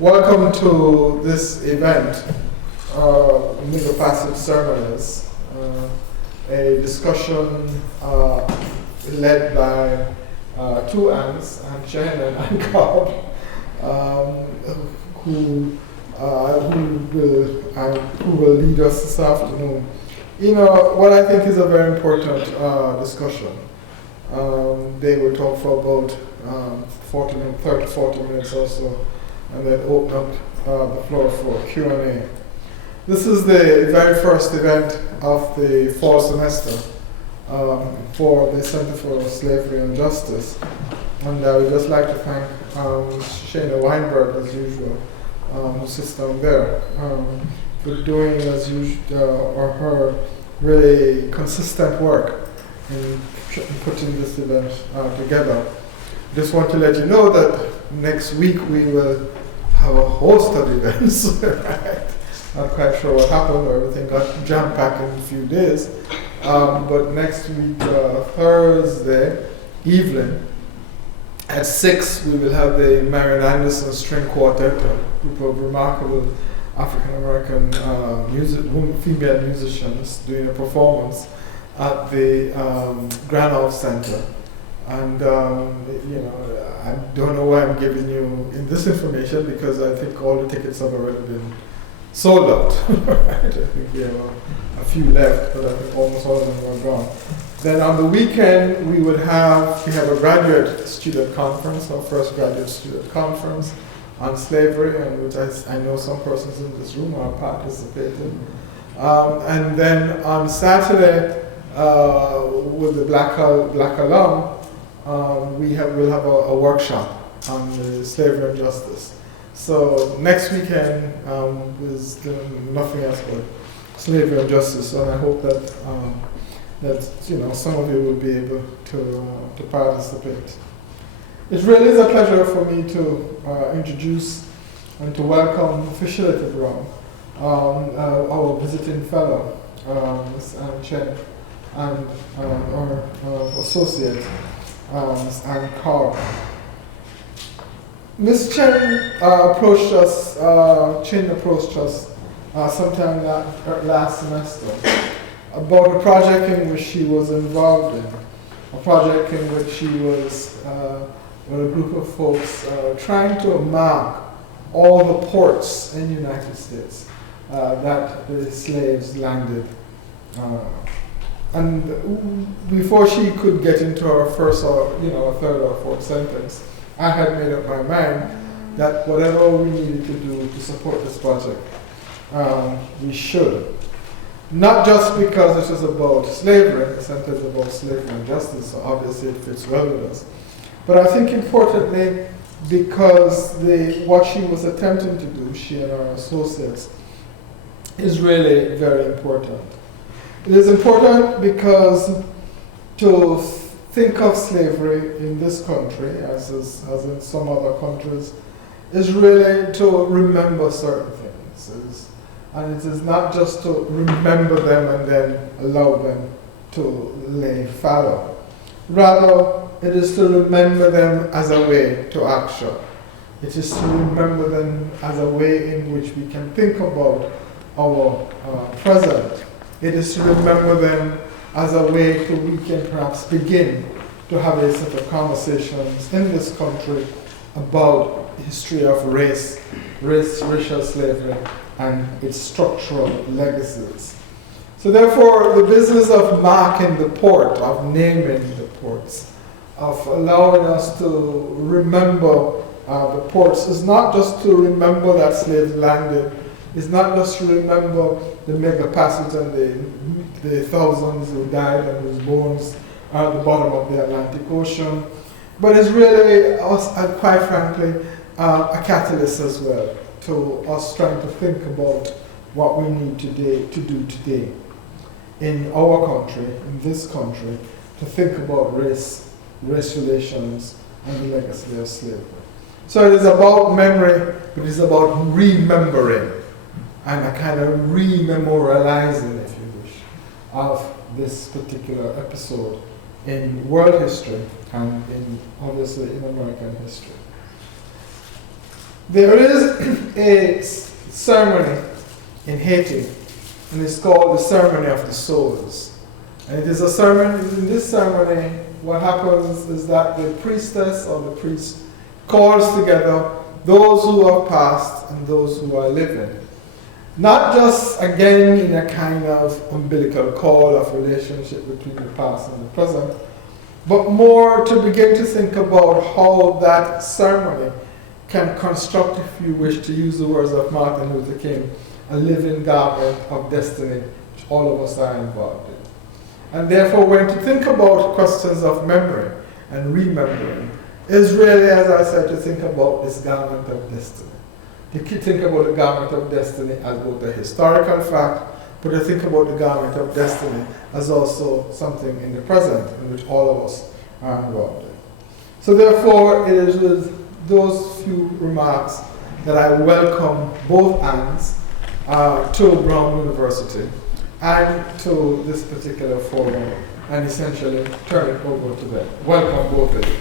Welcome to this event, Middle Passage Ceremonies, a discussion led by two aunts, Aunt Chinn and Aunt Cobb, who will lead us this afternoon. You know, what I think is a very important discussion. They will talk for about 30 to 40 minutes or so, and then open up the floor for Q&A. This is the very first event of the fall semester for the Center for Slavery and Justice. And I would just like to thank Shana Weinberg, as usual, who sits down there, for doing, as usual, or her really consistent work in putting this event together. Just want to let you know that next week we will have a host of events. Right? Not quite sure what happened, or everything got jam-packed in a few days. But next week, Thursday evening, at 6, we will have the Marian Anderson String Quartet, a group of remarkable African-American female musicians doing a performance at the Grand Old Center. And, I don't know why I'm giving you this information, because I think all the tickets have already been sold out. Right? I think we have a few left, but I think almost all of them are gone. Then on the weekend, we have a graduate student conference, our first graduate student conference on slavery, and which I know some persons in this room are participating. And then on Saturday, with the Black alum, we'll have a workshop on the slavery and justice. So next weekend is nothing else but slavery and justice. So I hope that some of you will be able to participate. It really is a pleasure for me to introduce and to welcome officially to Brown our visiting fellow, Ms. Ann Chinn, and our associate, Ms. Ann Cobb. Ms. Chinn approached us sometime last semester about a project in which she was involved in, a project in which she was with a group of folks trying to mark all the ports in the United States that the slaves landed. And before she could get into her first or third or fourth sentence, I had made up my mind that whatever we needed to do to support this project, we should. Not just because it is about slavery, the center is about slavery and justice, so obviously it fits well with us. But I think importantly, because what she was attempting to do, she and her associates, is really very important. It is important because to think of slavery in this country, as in some other countries, is really to remember certain things. And it is not just to remember them and then allow them to lay fallow. Rather, it is to remember them as a way to action. It is to remember them as a way in which we can think about our present. It is to remember them as a way to we can perhaps begin to have a set of conversations in this country about the history of racial slavery, and its structural legacies. So therefore, the business of marking the port, of naming the ports, of allowing us to remember the ports, is not just to remember that slaves landed, it's not just to remember the mega passage and the thousands who died and whose bones are at the bottom of the Atlantic Ocean, but it's really us, quite frankly, a catalyst as well to us trying to think about what we need to do today in our country, in this country, to think about race relations, and the legacy of slavery. So it is about memory, but it is about remembering and a kind of rememorializing, if you wish, of this particular episode in world history and obviously in American history. There is a ceremony in Haiti, and it's called the Ceremony of the Souls. And it is a ceremony, in this ceremony, what happens is that the priestess or the priest calls together those who have passed and those who are living. Not just, again, in a kind of umbilical call of relationship between the past and the present, but more to begin to think about how that ceremony can construct, if you wish to use the words of Martin Luther King, a living garment of destiny, which all of us are involved in. And therefore, when to think about questions of memory and remembering is really, as I said, to think about this garment of destiny. To think about the garment of destiny as both a historical fact, but to think about the garment of destiny as also something in the present in which all of us are involved in. So therefore, it is with those few remarks that I welcome both hands to Brown University and to this particular forum, and essentially turn it over to them. Welcome both of you.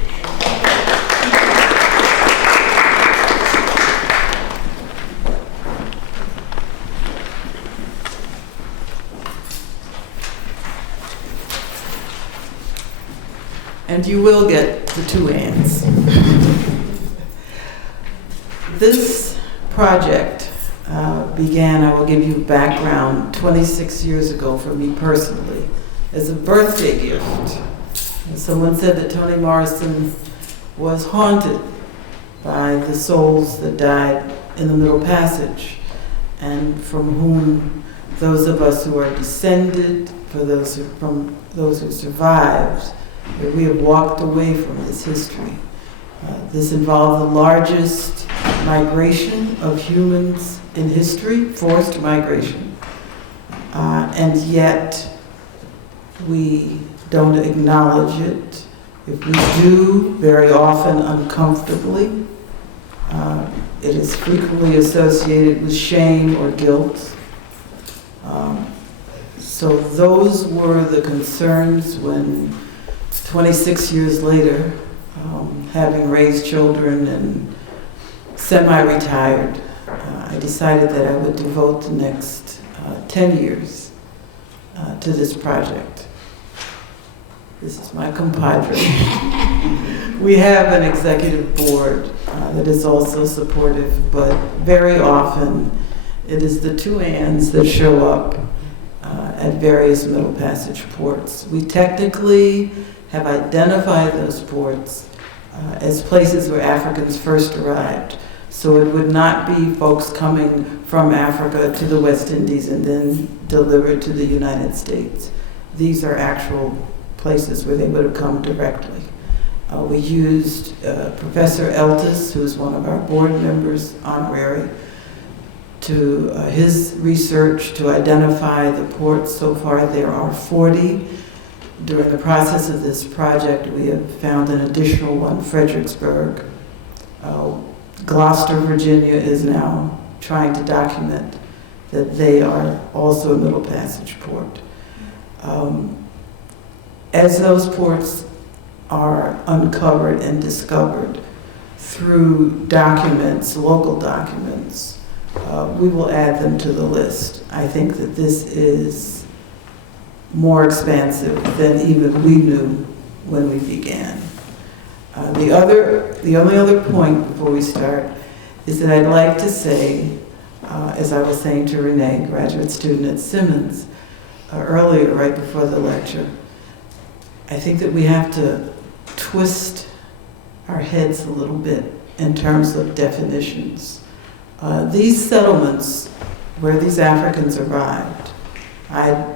And you will get the two hands. This project began, I will give you background, 26 years ago for me personally, as a birthday gift. And someone said that Toni Morrison was haunted by the souls that died in the Middle Passage, and from whom those of us who are descended, from those who survived, that we have walked away from this history. This involved the largest migration of humans in history, forced migration. And yet, we don't acknowledge it. If we do, very often uncomfortably, it is frequently associated with shame or guilt. So those were the concerns when 26 years later, having raised children and semi-retired, I decided that I would devote the next 10 years to this project. This is my compadre. We have an executive board that is also supportive, but very often it is the two hands that show up at various Middle Passage ports. We technically have identified those ports as places where Africans first arrived. So it would not be folks coming from Africa to the West Indies and then delivered to the United States. These are actual places where they would have come directly. We used Professor Eltis, who's one of our board members, honorary, to his research to identify the ports. So far there are 40. During the process of this project, we have found an additional one, Fredericksburg. Gloucester, Virginia is now trying to document that they are also a Middle Passage port. As those ports are uncovered and discovered through documents, local documents, we will add them to the list. I think that this is more expansive than even we knew when we began. The only other point before we start is that I'd like to say, as I was saying to Renee, graduate student at Simmons, earlier, right before the lecture, I think that we have to twist our heads a little bit in terms of definitions. These settlements where these Africans arrived, I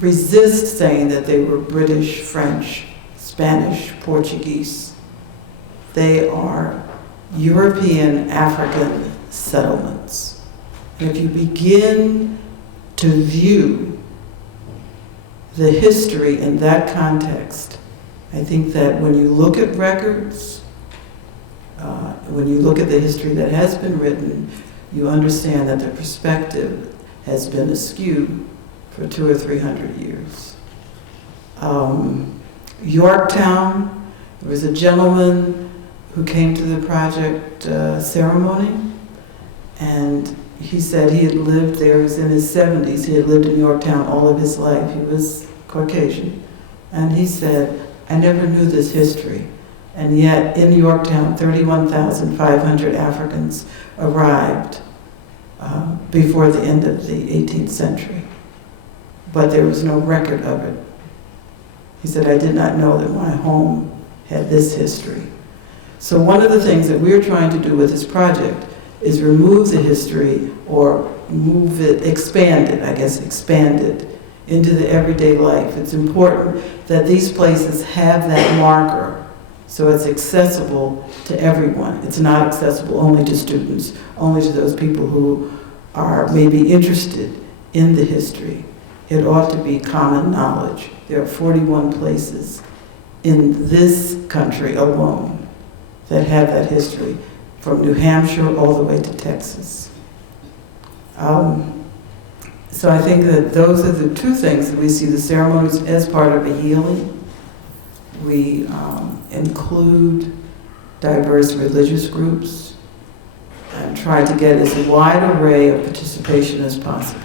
resist saying that they were British, French, Spanish, Portuguese. They are European African settlements. And if you begin to view the history in that context, I think that when you look at records, when you look at the history that has been written, you understand that the perspective has been askew for 200 or 300 years. Yorktown, there was a gentleman who came to the project Ceremony, And he said he had lived there, he was in his 70s, he had lived in Yorktown all of his life. He was Caucasian. And he said, I never knew this history. And yet in Yorktown, 31,500 Africans arrived before the end of the 18th century. But there was no record of it. He said, I did not know that my home had this history. So one of the things that we're trying to do with this project is remove the history or move it, expand it into the everyday life. It's important that these places have that marker so it's accessible to everyone. It's not accessible only to students, only to those people who are maybe interested in the history. It ought to be common knowledge. There are 41 places in this country alone that have that history, from New Hampshire all the way to Texas. So I think that those are the two things that we see the ceremonies as part of a healing. We include diverse religious groups and try to get as wide array of participation as possible.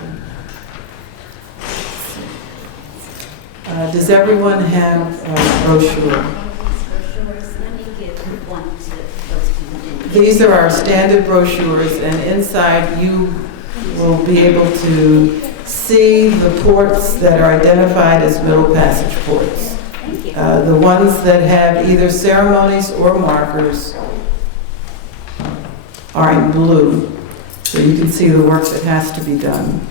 Does everyone have a brochure? These are our standard brochures, and inside you will be able to see the ports that are identified as Middle Passage ports. The ones that have either ceremonies or markers are in blue, so you can see the work that has to be done.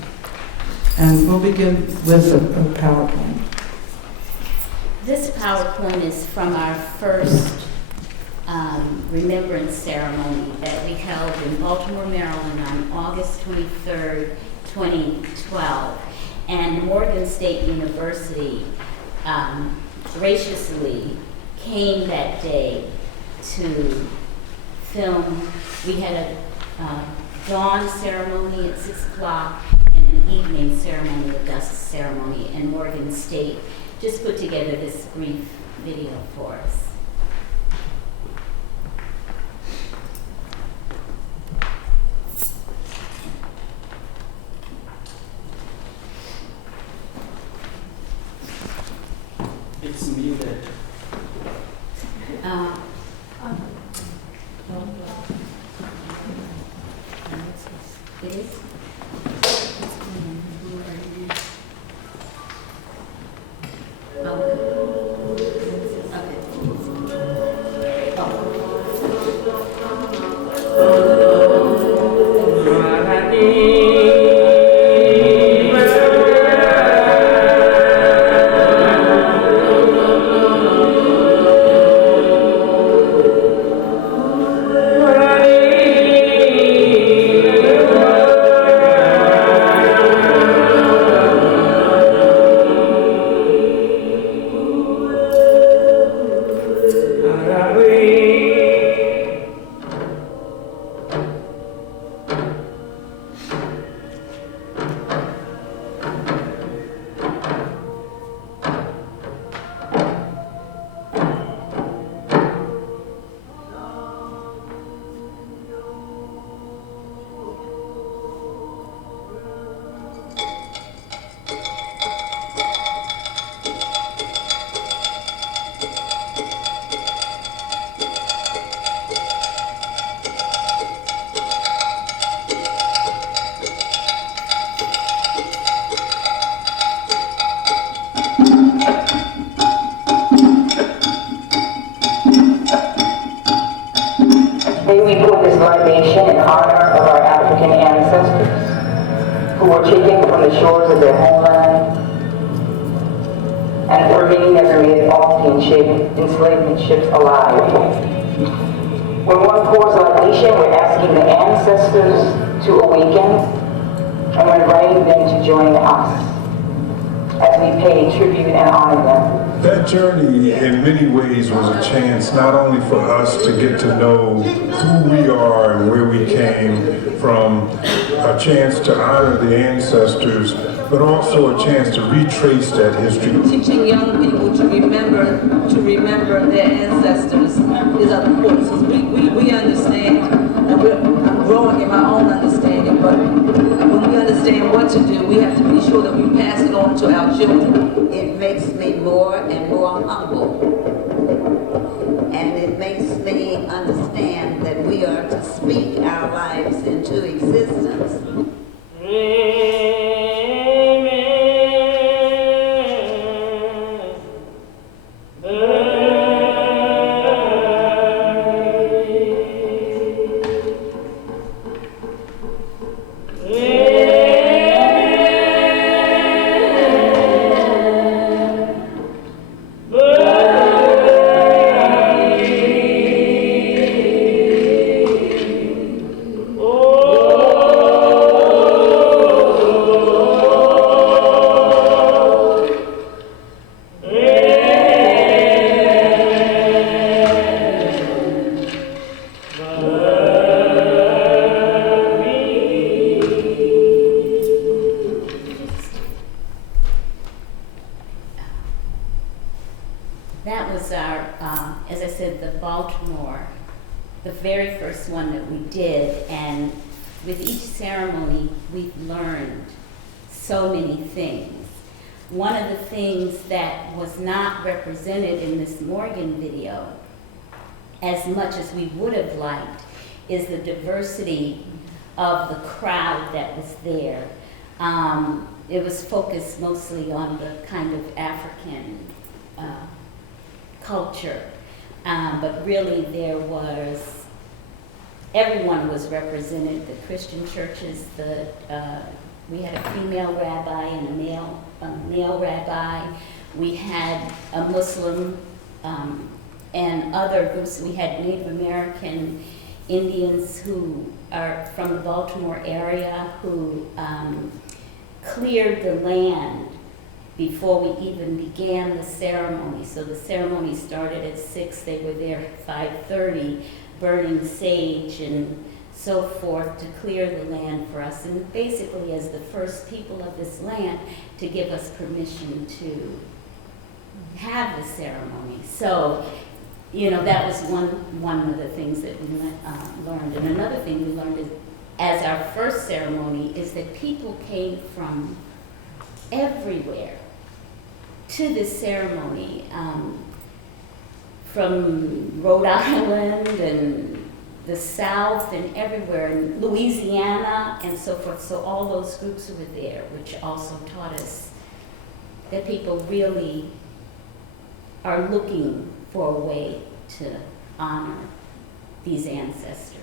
And we'll begin with a PowerPoint. This PowerPoint is from our first remembrance ceremony that we held in Baltimore, Maryland on August 23rd, 2012. And Morgan State University graciously came that day to film. We had a dawn ceremony at 6 o'clock and an evening ceremony, a dusk ceremony, and Morgan State just put together this brief video for us. It's muted. It is? In honor of our African ancestors who were taken from the shores of their homeland and for many that remain off the enslavement ships alive. When one pours a libation, we're asking the ancestors to awaken, and we're inviting them to join us as we pay tribute and honor them. That journey in many ways was a chance not only for us to get to know who we are and where we came from, a chance to honor the ancestors, but also a chance to retrace that history. Teaching young people to remember their ancestors is important. We understand, and I'm growing in my own understanding but when we understand what to do, we have to be sure that we pass it on to our children. It makes me more and more humble. And it makes me understand that we are to speak our lives into existence. That was our, as I said, the Baltimore, the very first one that we did, and with each ceremony, we've learned so many things. One of the things that was not represented in this Morgan video, as much as we would have liked, is the diversity of the crowd that was there. It was focused mostly on the kind of African culture, but really there was, everyone was represented, the Christian churches, we had a female rabbi and a male rabbi, we had a Muslim and other groups. We had Native American Indians who are from the Baltimore area who cleared the land before we even began the ceremony. So the ceremony started at 6, they were there at 5:30, burning sage and so forth to clear the land for us, and basically as the first people of this land to give us permission to have the ceremony. So, you know, that was one of the things that we learned. And another thing we learned is, as our first ceremony, is that people came from everywhere to this ceremony, from Rhode Island and the South and everywhere, and Louisiana and so forth. So all those groups were there, which also taught us that people really are looking for a way to honor these ancestors.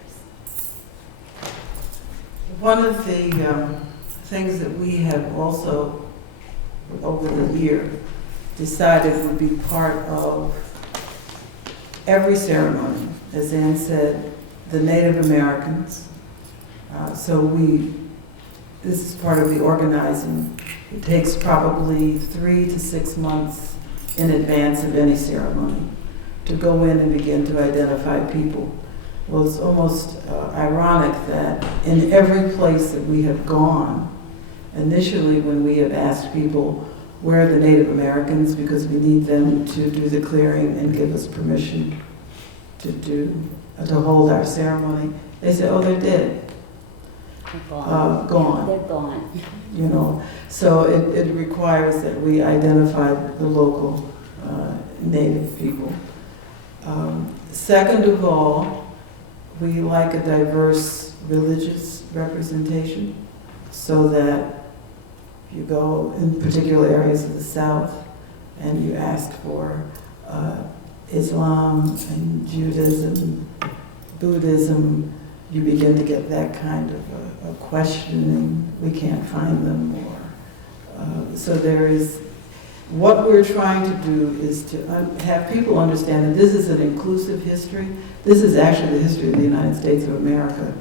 One of the things that we have also, over the year, decided would be part of every ceremony, as Ann said, the Native Americans. This is part of the organizing. It takes probably 3 to 6 months in advance of any ceremony to go in and begin to identify people. Well, it's almost ironic that in every place that we have gone, initially when we have asked people, where are the Native Americans, because we need them to do the clearing and give us permission to hold our ceremony, they say, oh, they're dead. They're gone. Gone. They're gone. You know, so it requires that we identify the local Native people. Second of all, we like a diverse religious representation, so that if you go in particular areas of the South and you ask for Islam and Judaism, Buddhism, you begin to get that kind of a questioning. We can't find them, or so there is. What we're trying to do is to have people understand that this is an inclusive history. This is actually the history of the United States of America.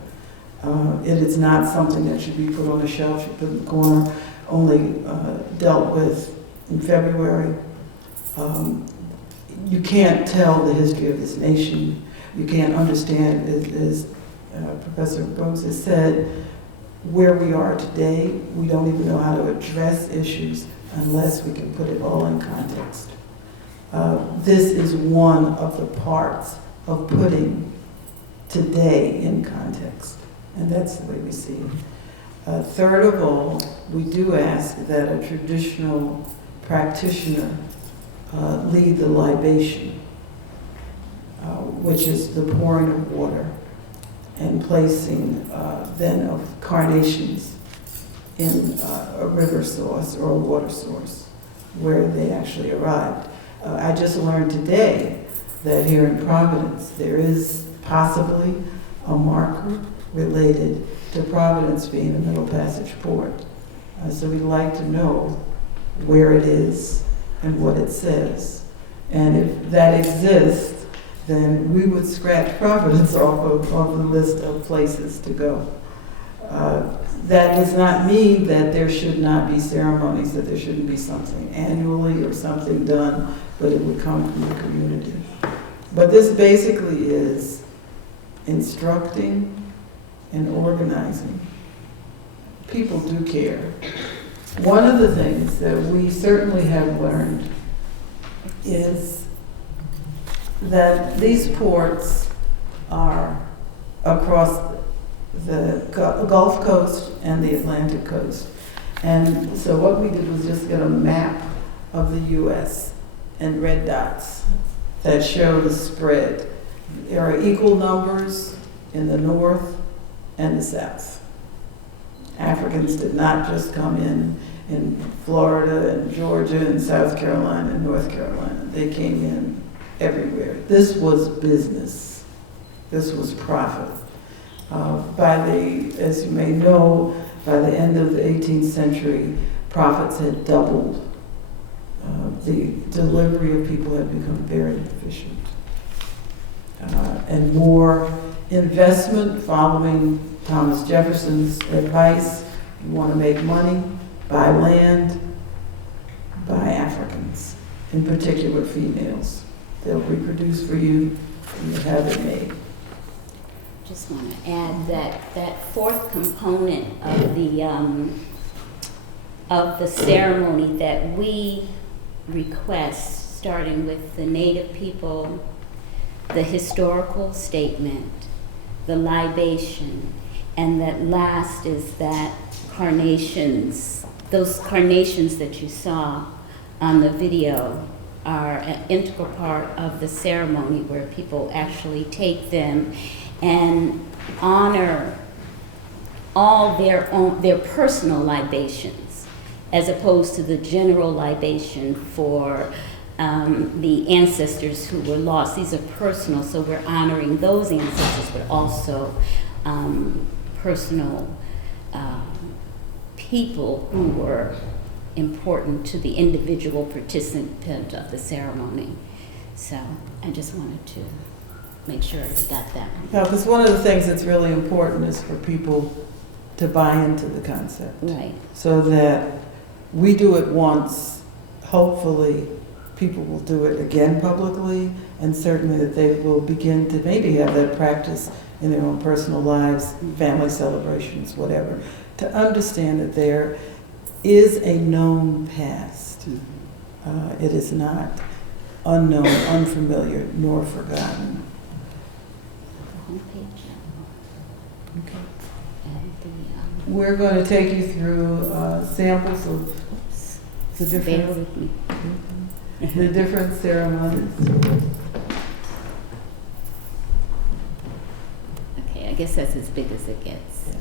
It is not something that should be put on a shelf, should put in the corner, only dealt with in February. You can't tell the history of this nation. You can't understand, as Professor Brooks has said, where we are today. We don't even know how to address issues unless we can put it all in context. This is one of the parts of putting today in context, and that's the way we see it. Third of all, we do ask that a traditional practitioner lead the libation, which is the pouring of water and placing then of carnations in a river source or a water source where they actually arrived. I just learned today that here in Providence there is possibly a marker related to Providence being a Middle Passage port. So we'd like to know where it is and what it says. And if that exists, then we would scratch Providence off the list of places to go. That does not mean that there should not be ceremonies, that there shouldn't be something annually or something done, but it would come from the community. But this basically is instructing and organizing. People do care. One of the things that we certainly have learned is that these ports are across the Gulf Coast and the Atlantic Coast. And so what we did was just get a map of the U.S. and red dots that show the spread. There are equal numbers in the north and the south. Africans did not just come in Florida and Georgia and South Carolina and North Carolina. They came in everywhere. This was business. This was profit. As you may know, by the end of the 18th century, profits had doubled. The delivery of people had become very efficient. And more investment following Thomas Jefferson's advice. You want to make money, buy land, buy Africans, in particular females. They'll reproduce for you and you have it made. Just want to add that fourth component of the ceremony that we request, starting with the Native people, the historical statement, the libation, and that last is that carnations. Those carnations that you saw on the video are an integral part of the ceremony, where people actually take them and honor all their personal libations, as opposed to the general libation for the ancestors who were lost. These are personal, so we're honoring those ancestors, but also personal people who were important to the individual participant of the ceremony. So I just wanted to make sure I got that. Yeah, because one of the things that's really important is for people to buy into the concept. Right. So that we do it once, hopefully people will do it again publicly, and certainly that they will begin to maybe have that practice in their own personal lives, family celebrations, whatever, to understand that there is a known past. It is not unknown, unfamiliar, nor forgotten. Okay. We're going to take you through samples of the different ceremonies. Okay, I guess that's as big as it gets. Yeah.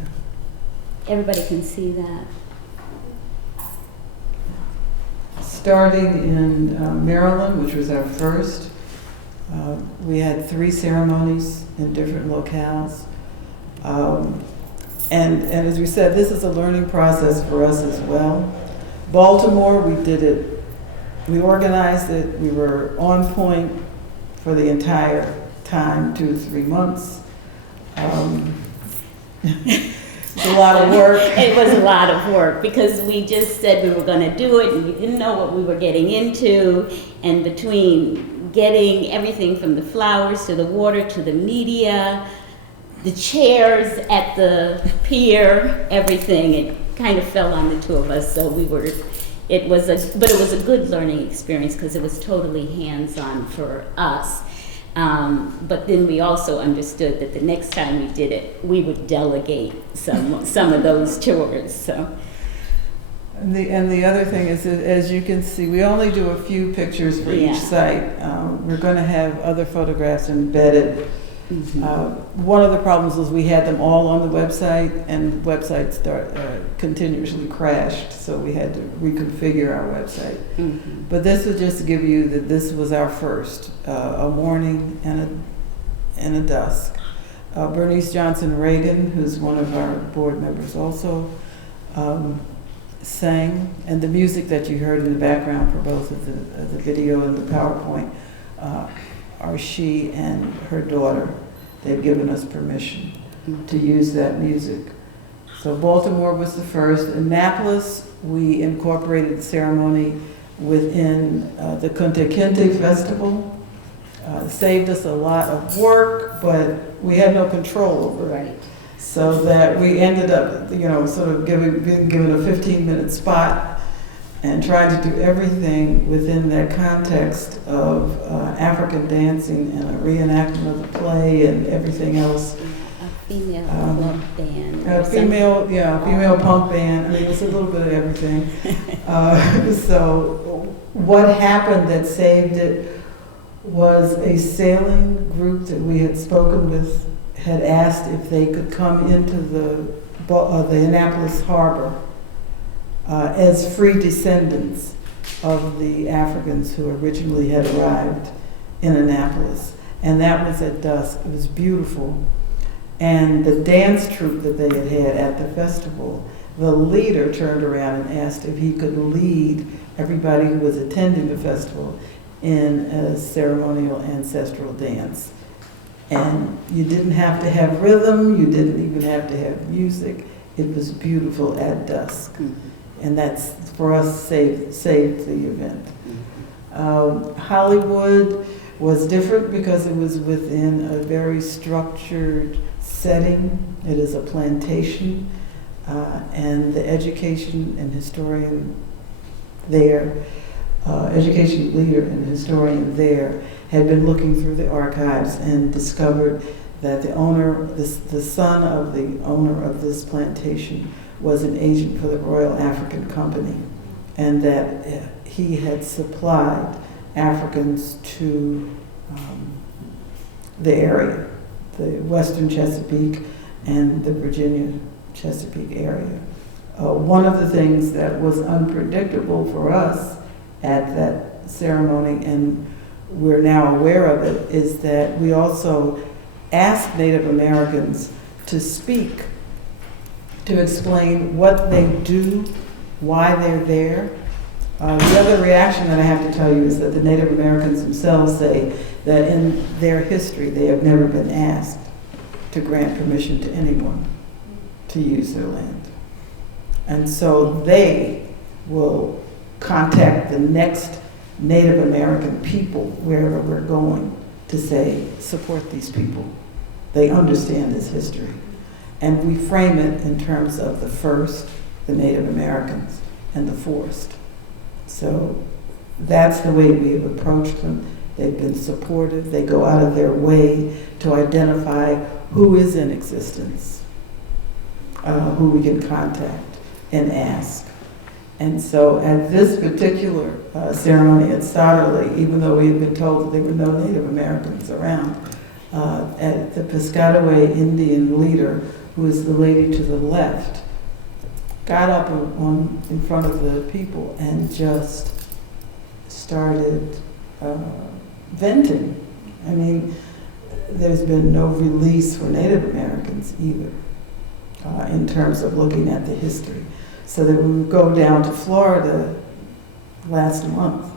Everybody can see that. Starting in Maryland, which was our first, we had 3 ceremonies in different locales. And as we said, this is a learning process for us as well. Baltimore, we did it, we organized it, we were on point for the entire time, 2 to 3 months. It's a lot of work. It was a lot of work because we just said we were going to do it and we didn't know what we were getting into. And between getting everything from the flowers to the water to the media, the chairs at the pier, everything, it kind of fell on the 2 of us. So it was a good learning experience because it was totally hands-on for us. But then we also understood that the next time we did it, we would delegate some of those chores. So. And the other thing is, that, as you can see, we only do a few pictures for Yeah. each site. We're going to have other photographs embedded. One of the problems was we had them all on the website, and websites continuously crashed, so we had to reconfigure our website. But this was just to give you that this was our first, a morning and a dusk. Bernice Johnson Reagan, who's one of our board members also, sang, and the music that you heard in the background for both of the video and the PowerPoint are she and her daughter. They've given us permission to use that music. So Baltimore was the first. Annapolis, we incorporated the ceremony within the Kunta Kinte Festival. Saved us a lot of work, but we had no control over it. Right. So that we ended up, sort of being given a 15-minute spot and trying to do everything within that context of African dancing and a reenactment of the play and everything else. A female punk band. Female punk band. I mean, it's a little bit of everything. So what happened that saved it was a sailing group that we had spoken with had asked if they could come into the Annapolis harbor as free descendants of the Africans who originally had arrived in Annapolis. And that was at dusk. It was beautiful. And the dance troupe that they had at the festival, the leader turned around and asked if he could lead everybody who was attending the festival in a ceremonial ancestral dance. And you didn't have to have rhythm, you didn't even have to have music. It was beautiful at dusk. And that's, for us, saved the event. Hollywood was different because it was within a very structured setting. It is a plantation, and the education and historian there, education leader and historian there, had been looking through the archives and discovered that the son of the owner of this plantation was an agent for the Royal African Company, and that he had supplied Africans to the area, the Western Chesapeake and the Virginia Chesapeake area. One of the things that was unpredictable for us at that ceremony, and we're now aware of it, is that we also asked Native Americans to speak, to explain what they do, why they're there. The other reaction that I have to tell you is that the Native Americans themselves say that in their history they have never been asked to grant permission to anyone to use their land. And so they will contact the next Native American people wherever we're going to say, support these people. They understand this history. And we frame it in terms of the first, the Native Americans, and the forced. So that's the way we've approached them. They've been supportive. They go out of their way to identify who is in existence, who we can contact and ask. And so at this particular ceremony at Stotterly, even though we had been told that there were no Native Americans around, at the Piscataway Indian leader, who is the lady to the left, got up in front of the people and just started venting. I mean, there's been no release for Native Americans either, in terms of looking at the history. So that we would go down to Florida last month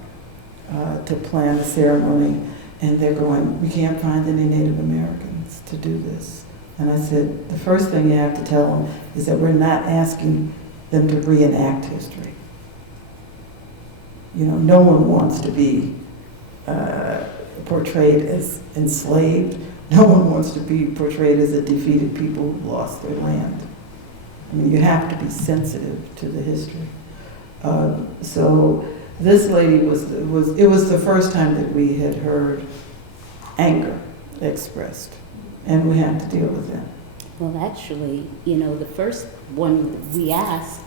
to plan a ceremony, and they're going, we can't find any Native Americans to do this. And I said, the first thing you have to tell them is that we're not asking them to reenact history. No one wants to be portrayed as enslaved. No one wants to be portrayed as a defeated people who lost their land. I mean, you have to be sensitive to the history. So this lady it was the first time that we had heard anger expressed, and we had to deal with that. Well, actually, you know, the first one we asked,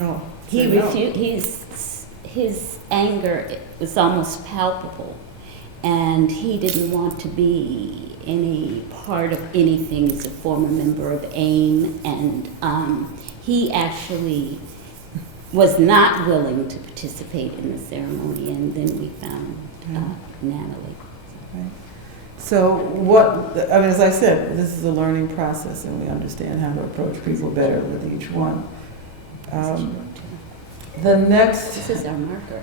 Oh, he so no. refused. His anger was almost palpable, and he didn't want to be any part of anything as a former member of AIM, and he actually was not willing to participate in the ceremony, and then we found Natalie. Right. So what, I mean, as I said, this is a learning process, and we understand how to approach people better with each one. The next, This is our marker.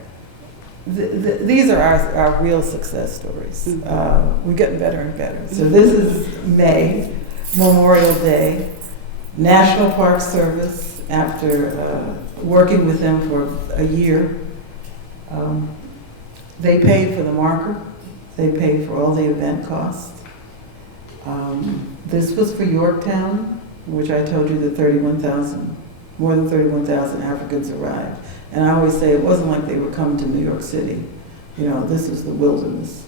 these are our real success stories. Mm-hmm. We're getting better and better. So this is May, Memorial Day, National Park Service, after working with them for a year. They paid for the marker. They paid for all the event costs. This was for Yorktown, which I told you that 31,000, more than 31,000 Africans arrived. And I always say it wasn't like they were coming to New York City. You know, this is the wilderness.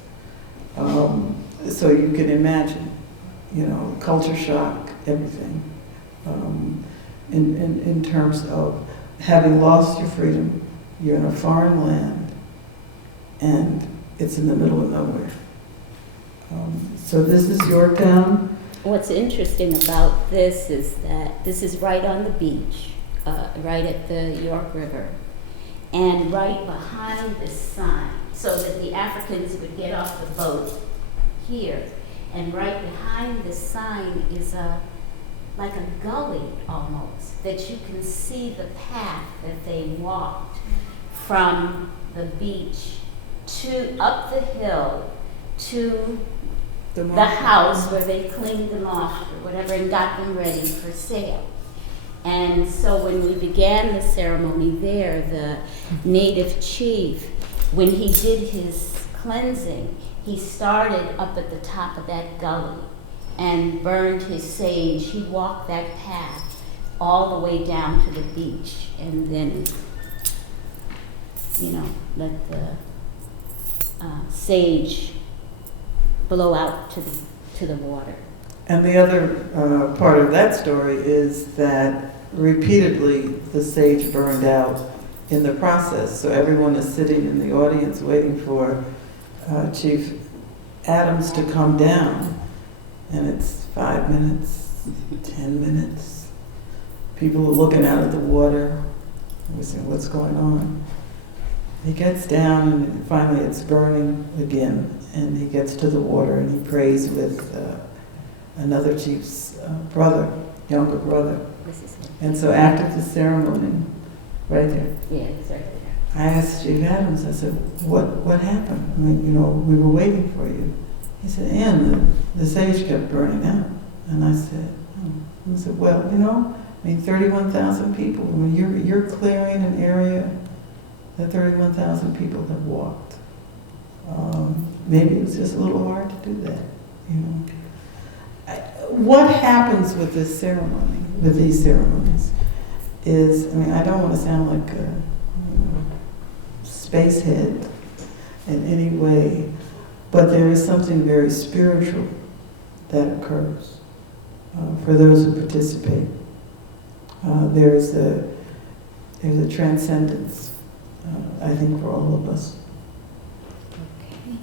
So you can imagine, you know, culture shock, everything. In terms of having lost your freedom, you're in a foreign land, and it's in the middle of nowhere. So this is Yorktown. What's interesting about this is that this is right on the beach, right at the York River, and right behind the sign, so that the Africans would get off the boat here, and right behind the sign is like a gully almost, that you can see the path that they walked from the beach to up the hill to the house where they cleaned them off or whatever and got them ready for sale. And so when we began the ceremony there, the native chief, when he did his cleansing, he started up at the top of that gully and burned his sage. He walked that path all the way down to the beach, and then, you know, let the sage blow out to the water. And the other part of that story is that repeatedly the sage burned out in the process. So everyone is sitting in the audience waiting for Chief Adams to come down. And it's 5 minutes, 10 minutes. People are looking out at the water. We're saying, what's going on? He gets down, and finally it's burning again. And he gets to the water, and he prays with another chief's brother, younger brother. And so after the ceremony, right there, Yeah, it's right there. I asked Chief Adams, I said, what happened? I mean, you know, we were waiting for you. He said, and the sage kept burning out. And I said, oh. He said, well, you know, I mean, 31,000 people. I mean, you're clearing an area that 31,000 people have walked. Maybe it was just a little hard to do that, you know. What happens with this ceremony, with these ceremonies, is, I mean, I don't want to sound like a spacehead in any way, but there is something very spiritual that occurs for those who participate. There's a transcendence, I think, for all of us. Okay.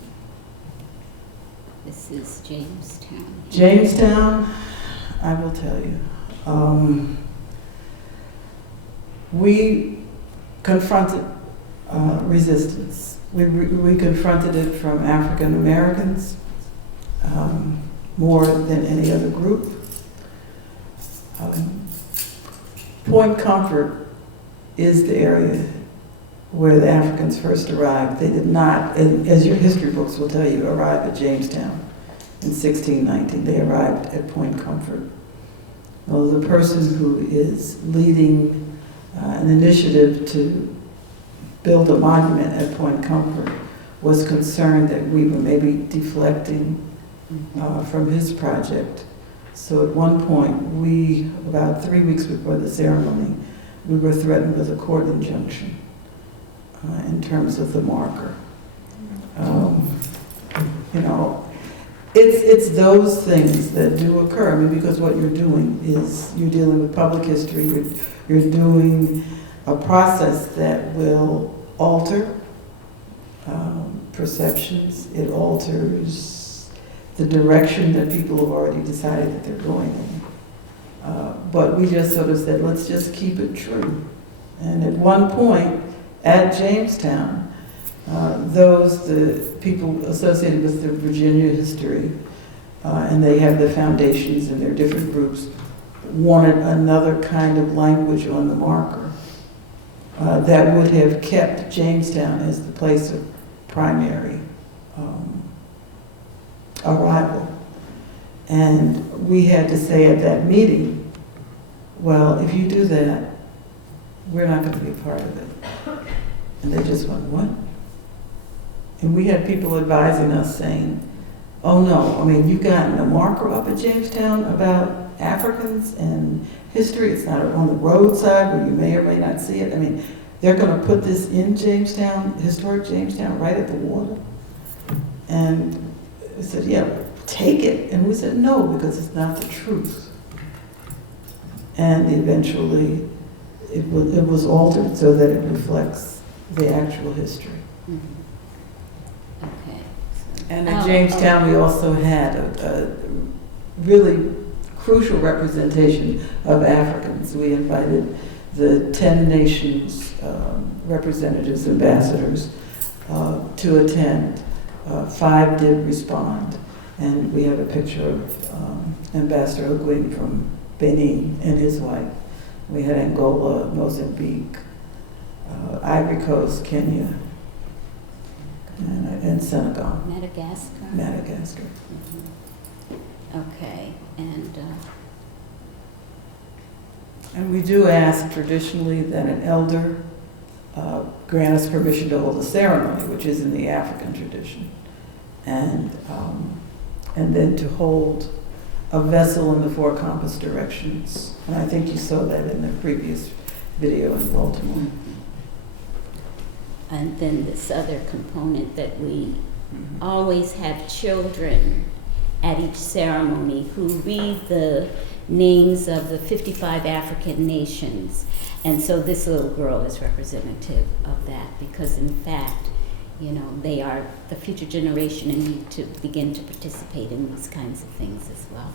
This is Jamestown. Jamestown, I will tell you, we confronted resistance. We confronted it from African Americans more than any other group. Point Comfort is the area where the Africans first arrived. They did not, as your history books will tell you, arrive at Jamestown in 1619. They arrived at Point Comfort. Well, the person who is leading an initiative to build a monument at Point Comfort was concerned that we were maybe deflecting from his project. So at one point, about 3 weeks before the ceremony, we were threatened with a court injunction in terms of the marker. You know, it's those things that do occur. I mean, because what you're doing is you're dealing with public history. You're doing a process that will alter perceptions. It alters the direction that people have already decided that they're going in. But we just sort of said, let's just keep it true. And at one point at Jamestown, the people associated with the Virginia history, and they have the foundations and their different groups, wanted another kind of language on the marker that would have kept Jamestown as the place of primary arrival. And we had to say at that meeting, well, if you do that, we're not going to be a part of it. And they just went, what? And we had people advising us saying, oh no, I mean, you've gotten a marker up at Jamestown about Africans and history. It's not on the roadside where you may or may not see it. I mean, they're going to put this in Jamestown, historic Jamestown, right at the water. And we said, yeah, take it. And we said, no, because it's not the truth. And eventually it was altered so that it reflects the actual history. Mm-hmm. Okay. And at Jamestown, we also had a really crucial representation of Africans. We invited the 10 nations representatives, ambassadors, to attend. 5 did respond. And we have a picture of Ambassador Ogwin from Benin and his wife. We had Angola, Mozambique, Ivory Coast, Kenya, and Senegal. Madagascar. Madagascar. Mm-hmm. Okay, And we do ask traditionally that an elder grant us permission to hold a ceremony, which is in the African tradition, and then to hold a vessel in the 4 compass directions. And I think you saw that in the previous video in Baltimore. and then this other component that we always have children at each ceremony who read the names of the 55 African nations. And so this little girl is representative of that because in fact, you know, they are the future generation and need to begin to participate in these kinds of things as well.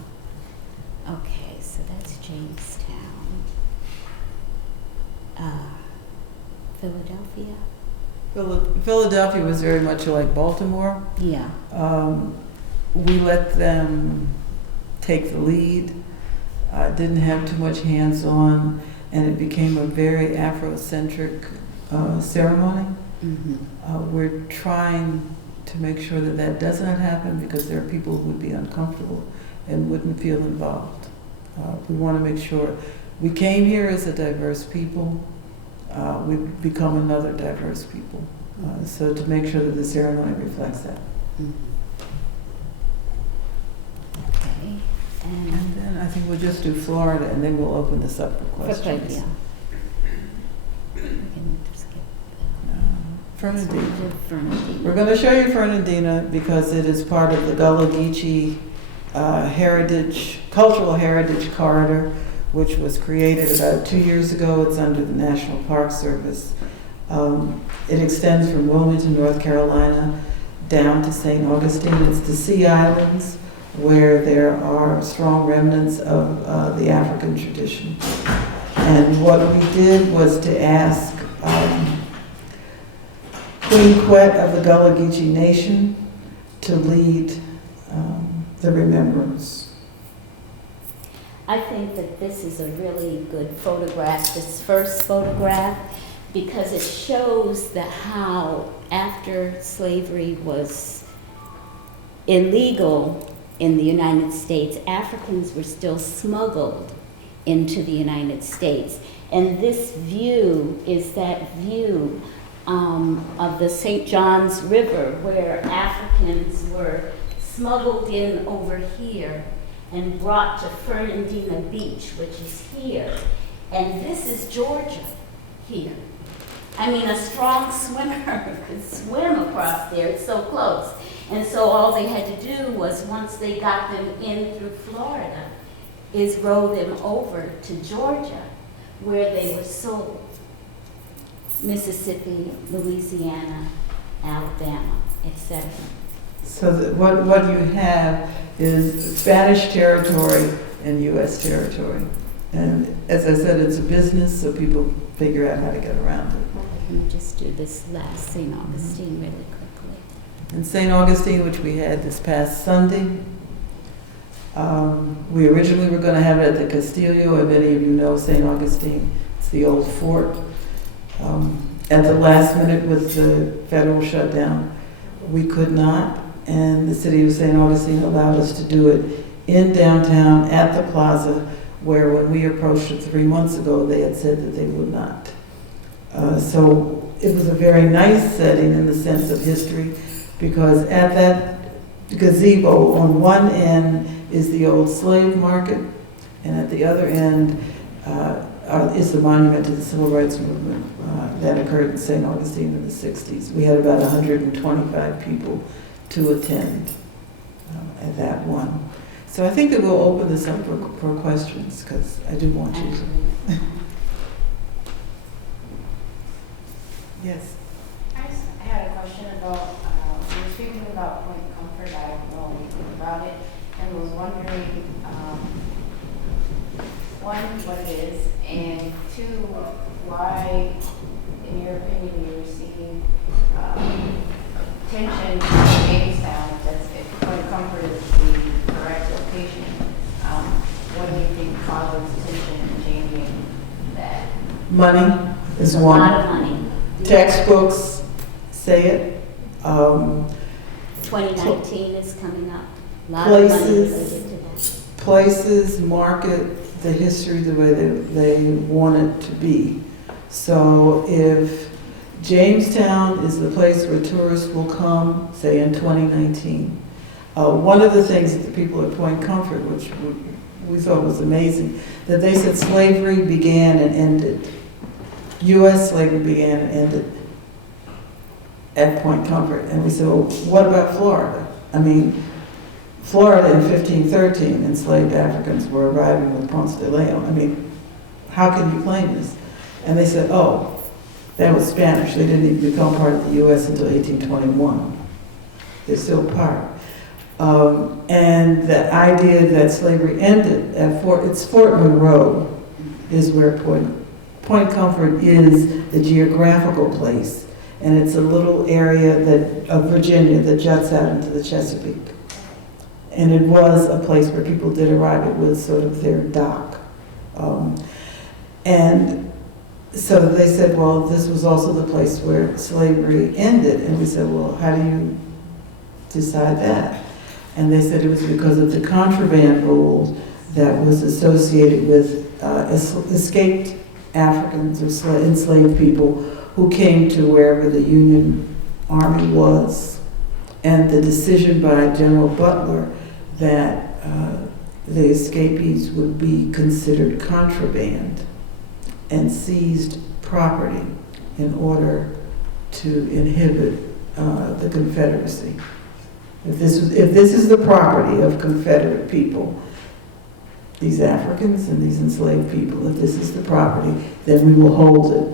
Okay, so that's Jamestown. Philadelphia? Philadelphia was very much like Baltimore. Yeah. We let them take the lead, didn't have too much hands-on, and it became a very Afrocentric ceremony. Mm-hmm. We're trying to make sure that that does not happen because there are people who would be uncomfortable and wouldn't feel involved. We want to make sure we came here as a diverse people. We've become another diverse people. So to make sure that the ceremony reflects that. Mm-hmm. Okay. And then I think we'll just do Florida and then we'll open this up for questions. Yeah. We can skip Fernandina. Fernandina. We're going to show you Fernandina because it is part of the Gullah Geechee cultural heritage corridor, which was created about 2 years ago. It's under the National Park Service. It extends from Wilmington, North Carolina, down to St. Augustine. It's the Sea Islands, where there are strong remnants of the African tradition. And what we did was to ask Queen Quet of the Gullah Geechee Nation to lead the remembrance. I think that this is a really good photograph, this first photograph, because it shows that how after slavery was illegal in the United States, Africans were still smuggled into the United States. And this view is that view of the St. John's River, where Africans were smuggled in over here and brought to Fernandina Beach, which is here. And this is Georgia here. I mean, a strong swimmer could swim across there, it's so close. And so all they had to do was, once they got them in through Florida, is row them over to Georgia, where they were sold. Mississippi, Louisiana, Alabama, etc. So what you have is Spanish territory and U.S. territory. And as I said, it's a business, so people figure out how to get around it. Let me just do this last St. Augustine really quickly. In St. Augustine, which we had this past Sunday, we originally were going to have it at the Castillo. If any of you know St. Augustine, it's the old fort. At the last minute with the federal shutdown, we could not, and the city of St. Augustine allowed us to do it in downtown at the plaza, where when we approached it 3 months ago, they had said that they would not. So it was a very nice setting in the sense of history, because at that gazebo, on one end is the old slave market, and at the other end is the monument to the Civil Rights Movement that occurred in St. Augustine in the 60s. We had about 125 people to attend at that one. So I think that we'll open this up for questions, because I do want you to. Yes. I just had a question about, you were speaking about Point Comfort. I don't know anything about it, and was wondering, one, what it is, and two, why, in your opinion, you're seeking attention to Jamestown, if Point Comfort is the correct location. What do you think causes tension in changing that? Money is A one. lot of money. Textbooks say it. 2019 is coming up. A lot of money related to that. Places market the history the way they want it to be. So if Jamestown is the place where tourists will come, say in 2019, one of the things that the people at Point Comfort, which we thought was amazing, that they said slavery began and ended. U.S. slavery began and ended at Point Comfort. And we said, well, what about Florida? I mean, Florida in 1513, enslaved Africans were arriving with Ponce de Leon. I mean, how can you claim this? And they said, oh, that was Spanish. They didn't even become part of the U.S. until 1821. They're still part. And the idea that slavery ended at Fort Monroe is where Point Comfort is the geographical place, and it's a little area of Virginia that juts out into the Chesapeake. And it was a place where people did arrive. It was sort of their dock. And so they said, well, this was also the place where slavery ended. And we said, well, how do you decide that? And they said it was because of the contraband rules that was associated with escaped Africans or enslaved people who came to wherever the Union Army was. And the decision by General Butler that the escapees would be considered contraband and seized property in order to inhibit the Confederacy. If this is the property of Confederate people, these Africans and these enslaved people, if this is the property, then we will hold it.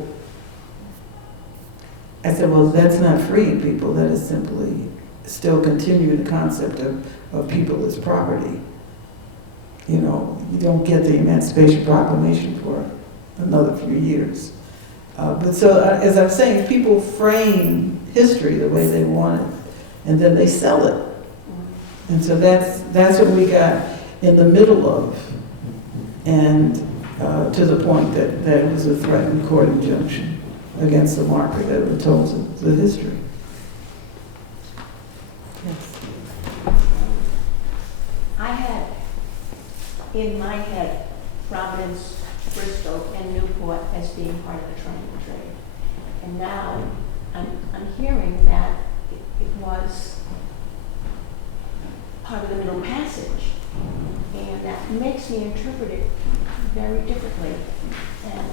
I said, well, that's not freeing people. That is simply still continuing the concept of people as property. You know, you don't get the Emancipation Proclamation for another few years. But so, as I'm saying, people frame history the way they want it, and then they sell it. And so that's what we got in the middle of, and to the point that it was a threatened court injunction against the market that would tell the history. Yes. I had in my head Providence, Bristol, and Newport as being part of the triangle trade. And now I'm hearing that it was part of the Middle Passage. And that makes me interpret it very differently. And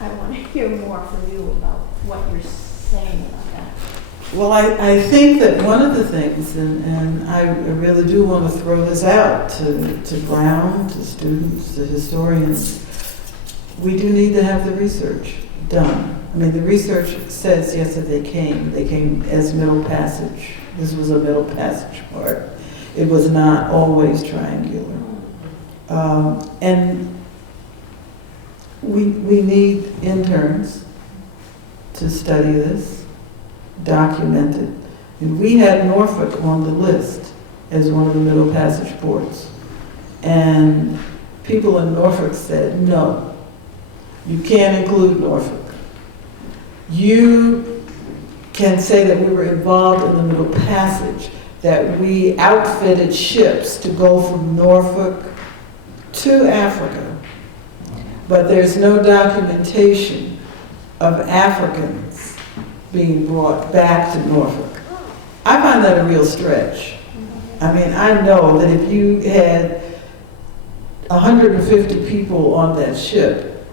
I want to hear more from you about what you're saying about that. Well, I think that one of the things, and I really do want to throw this out to Brown, to students, to historians, we do need to have the research done. I mean, the research says, yes, that they came as Middle Passage. This was a Middle Passage part. It was not always triangular. And we need interns to study this, document it. And we had Norfolk on the list as one of the Middle Passage ports. And people in Norfolk said, no, you can't include Norfolk. You can say that we were involved in the Middle Passage, that we outfitted ships to go from Norfolk to Africa, but there's no documentation of Africans being brought back to Norfolk. I find that a real stretch. I mean, I know that if you had 150 people on that ship,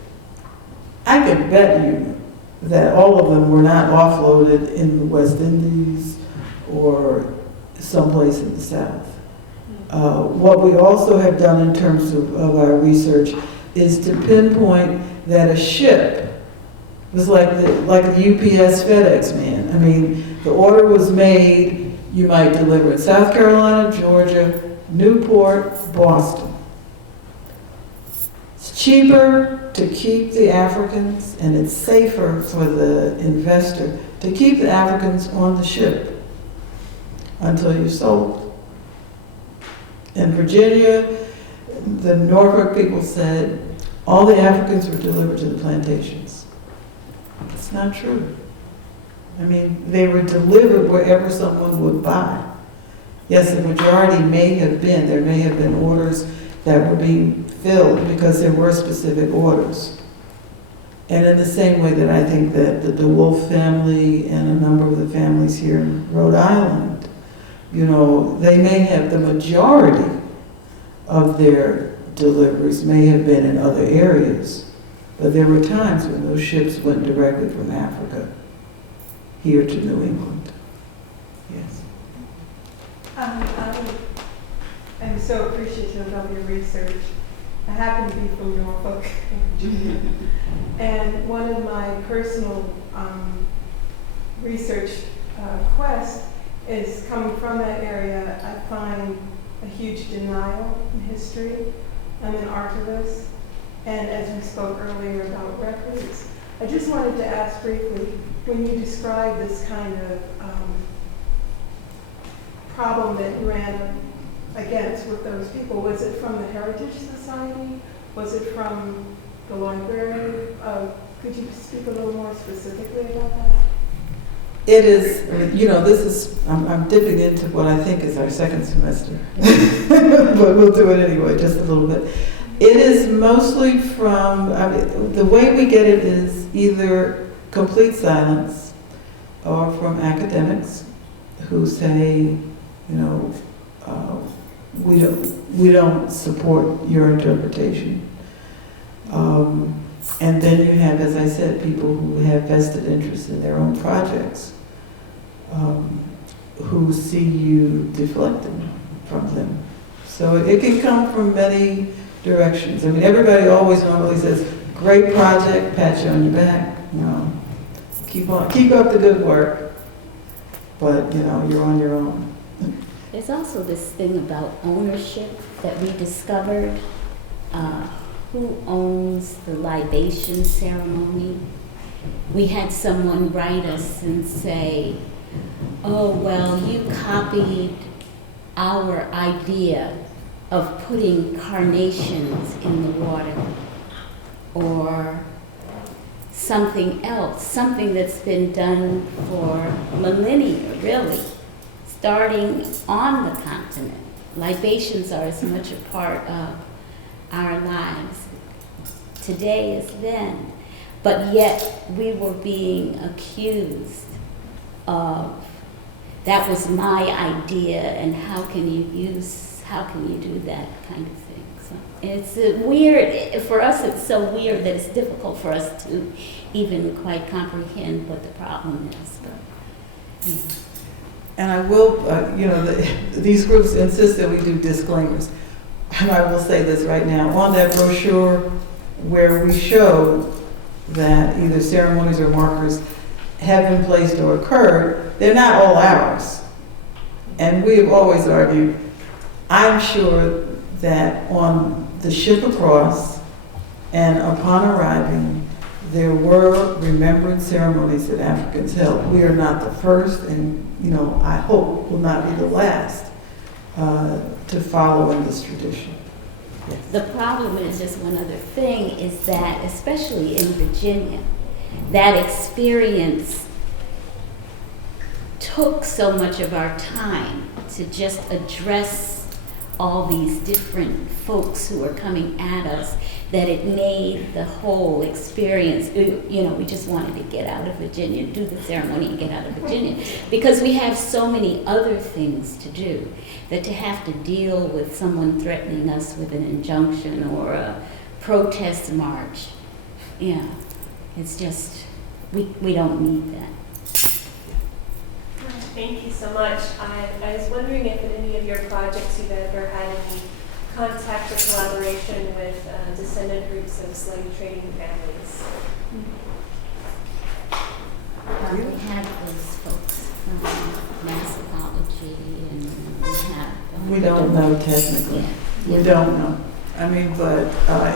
I can bet you that all of them were not offloaded in the West Indies or someplace in the South. What we also have done in terms of our research is to pinpoint that a ship was like the UPS FedEx man. I mean, the order was made, you might deliver it South Carolina, Georgia, Newport, Boston. It's cheaper to keep the Africans, and it's safer for the investor to keep the Africans on the ship until you're sold. In Virginia, the Norfolk people said all the Africans were delivered to the plantations. It's not true. I mean, they were delivered wherever someone would buy. Yes, the majority there may have been orders that were being filled because there were specific orders. And in the same way that I think that the DeWolf family and a number of the families here in Rhode Island, you know, they may have the majority of their deliveries may have been in other areas, but there were times when those ships went directly from Africa here to New England. Yes. I'm so appreciative of your research. I happen to be from Norfolk, Virginia, and one of my personal research quests is coming from that area. I find a huge denial in history. I'm an archivist, and as we spoke earlier about records, I just wanted to ask briefly, when you describe this kind of problem that you ran against with those people, was it from the Heritage Society? Was it from the library? Could you speak a little more specifically about that? It is, you know, I'm dipping into what I think is our second semester, but we'll do it anyway, just a little bit. It is mostly from, the way we get it is either complete silence or from academics who say, you know, we don't support your interpretation. And then you have, as I said, people who have vested interest in their own projects, who see you deflecting from them. So it can come from many directions. I mean, everybody always normally says, great project, pat you on your back, you know, keep up the good work, but, you know, you're on your own. There's also this thing about ownership that we discovered. Who owns the libation ceremony? We had someone write us and say, oh, well, you copied our idea of putting carnations in the water, or something else, something that's been done for millennia, really, starting on the continent. Libations are as much a part of our lives today as then, but yet we were being accused of, that was my idea, and how can you do that kind of thing? So it's weird, for us it's so weird that it's difficult for us to even quite comprehend what the problem is. But Yeah. And I will, these groups insist that we do disclaimers. And I will say this right now, on that brochure where we show that either ceremonies or markers have been placed or occurred, they're not all ours. And we have always argued, I'm sure that on the ship across and upon arriving, there were remembrance ceremonies that Africans held. We are not the first, and I hope will not be the last to follow in this tradition. The problem is just one other thing, is that especially in Virginia, that experience took so much of our time to just address all these different folks who are coming at us, that it made the whole experience, we just wanted to get out of Virginia, do the ceremony and get out of Virginia, because we have so many other things to do, that to have to deal with someone threatening us with an injunction or a protest march, it's just, we don't need that. Thank you so much. I was wondering if in any of your projects you've ever had any contact or collaboration with descendant groups of slave trading families. We have those folks from mass apology, and we have... We don't know technically. Yeah. We don't know. I mean, but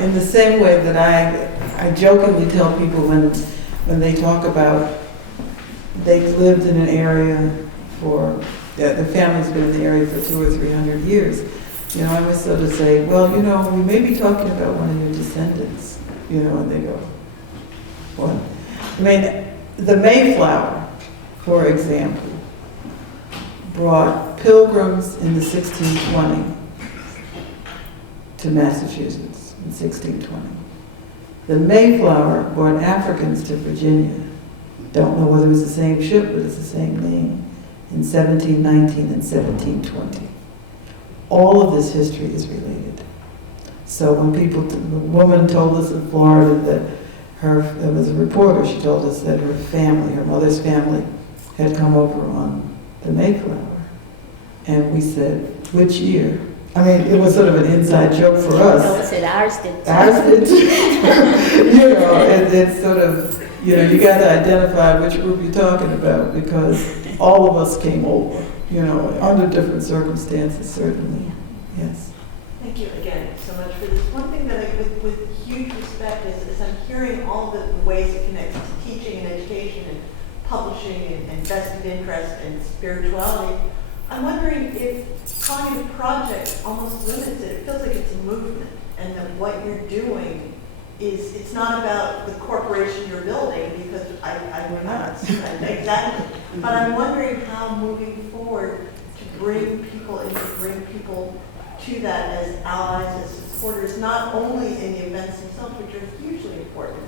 in the same way that I jokingly tell people when they talk about they've lived in an area the family's been in the area for 200 or 300 years. I always sort of say, well, we may be talking about one of your descendants, and they go, what? I mean, the Mayflower, for example, brought pilgrims in the 1620 to Massachusetts in 1620. The Mayflower brought Africans to Virginia. Don't know whether it was the same ship, but it's the same name, in 1719 and 1720. All of this history is related. So when the woman told us in Florida that there was a reporter, she told us that her mother's family had come over on the Mayflower. And we said, which year? I mean, it was sort of an inside joke for us. No, I said ours did too. Ours did too. It's sort of, you got to identify which group you're talking about, because all of us came over, under different circumstances, certainly. Yes. Thank you again so much for this. One thing that with huge respect is I'm hearing all the ways it connects to teaching and education and publishing and vested interest and spirituality. I'm wondering if calling it a project almost limits it. It feels like it's a movement, and that what you're doing it's not about the corporation you're building, because we're not. Exactly. But I'm wondering how moving forward to bring people to that as allies, as supporters, not only in the events themselves, which are hugely important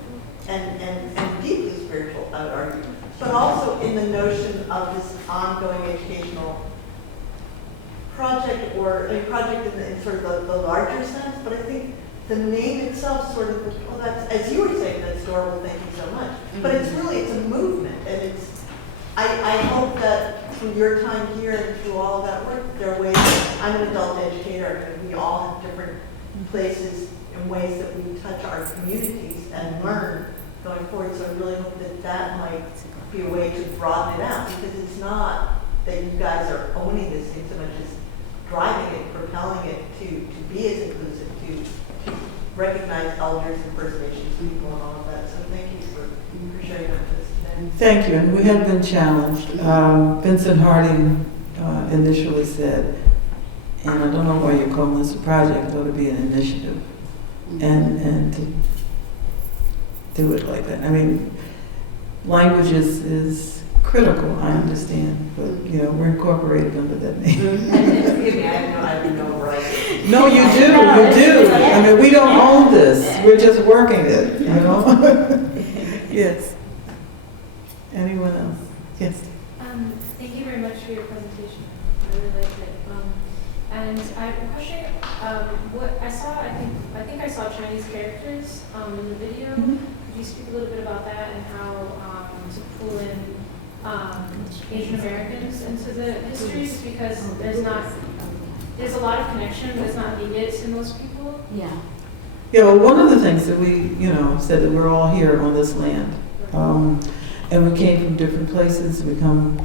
and deeply spiritual, I would argue, but also in the notion of this ongoing educational project, or a project in sort of the larger sense. But I think the name itself sort of, well, that's, as you were saying, that's adorable, thank you so much. But it's a movement, and I hope that through your time here and through all of that work, there are ways, I'm an adult educator, and we all have different places and ways that we touch our communities and learn going forward. So I really hope that might be a way to broaden it out, because it's not that you guys are owning this thing so much as driving it, propelling it to be as inclusive, to recognize elders and First Nations people and all of that. So thank you for sharing that with us today. Thank you, and we have been challenged. Vincent Harding initially said, and I don't know why you're calling this a project, it ought to be an initiative, and to do it like that. I mean, language is critical, I understand, but we're incorporated under that name. Excuse me, I have no right. No, you do. I mean, we don't own this. We're just working it, Yes. Anyone else? Yes. Thank you very much for your presentation. I really liked it. And I have a question. What I saw, I think I saw Chinese characters in the video. Mm-hmm. Could you speak a little bit about that and how to pull in Asian Americans into the histories because there's a lot of connection that's not needed to most people. Yeah. Yeah, well, one of the things that we, said that we're all here on this land. And we came from different places. We come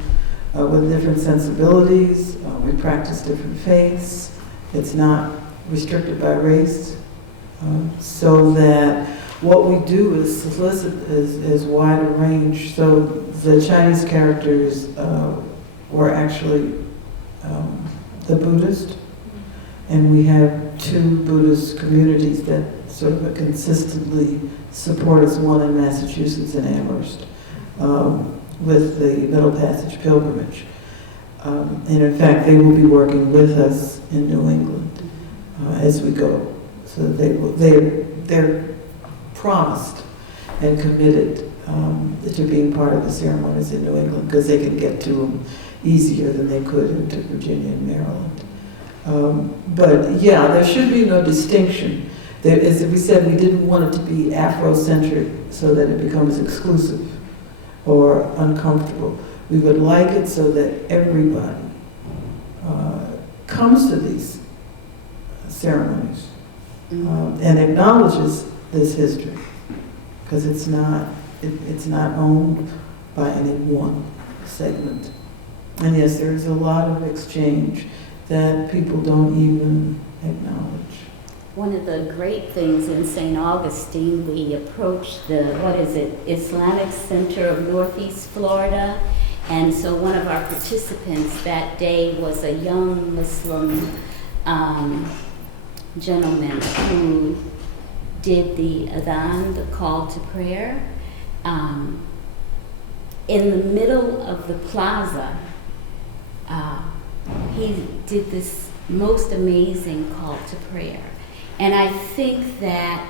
with different sensibilities. We practice different faiths. It's not restricted by race. So that what we do is solicit is wide a range. So the Chinese characters were actually the Buddhist. And we have 2 Buddhist communities that sort of consistently support us, one in Massachusetts and Amherst, with the Middle Passage Pilgrimage. And in fact, they will be working with us in New England as we go. So they're promised and committed to being part of the ceremonies in New England because they can get to them easier than they could into Virginia and Maryland. But yeah, there should be no distinction. As we said, we didn't want it to be Afrocentric so that it becomes exclusive or uncomfortable. We would like it so that everybody comes to these ceremonies and acknowledges this history, because it's not owned by any one segment. And yes, there's a lot of exchange that people don't even acknowledge. One of the great things in St. Augustine, we approached the, Islamic Center of Northeast Florida. And so one of our participants that day was a young Muslim gentleman who did the adhan, the call to prayer. In the middle of the plaza, he did this most amazing call to prayer. And I think that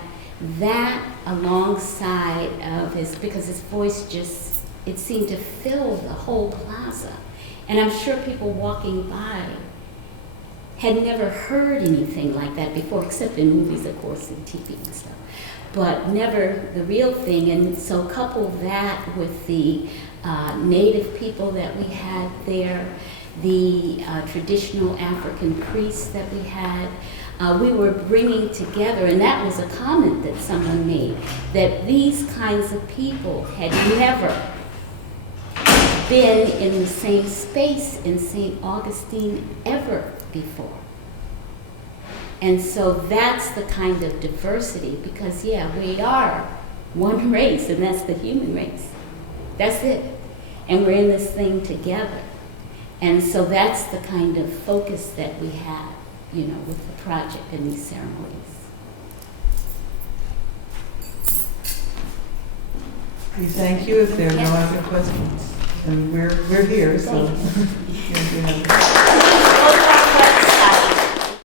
alongside of because his voice it seemed to fill the whole plaza. And I'm sure people walking by had never heard anything like that before, except in movies, of course, and TV and stuff. But never the real thing. And so couple that with the native people that we had there, the traditional African priests that we had, we were bringing together, and that was a comment that someone made, that these kinds of people had never been in the same space in St. Augustine ever before. And so that's the kind of diversity, because yeah, we are one race, and that's the human race. That's it. And we're in this thing together. And so that's the kind of focus that we have, with the project and these ceremonies. We thank you if there are no other questions. And we're here, so.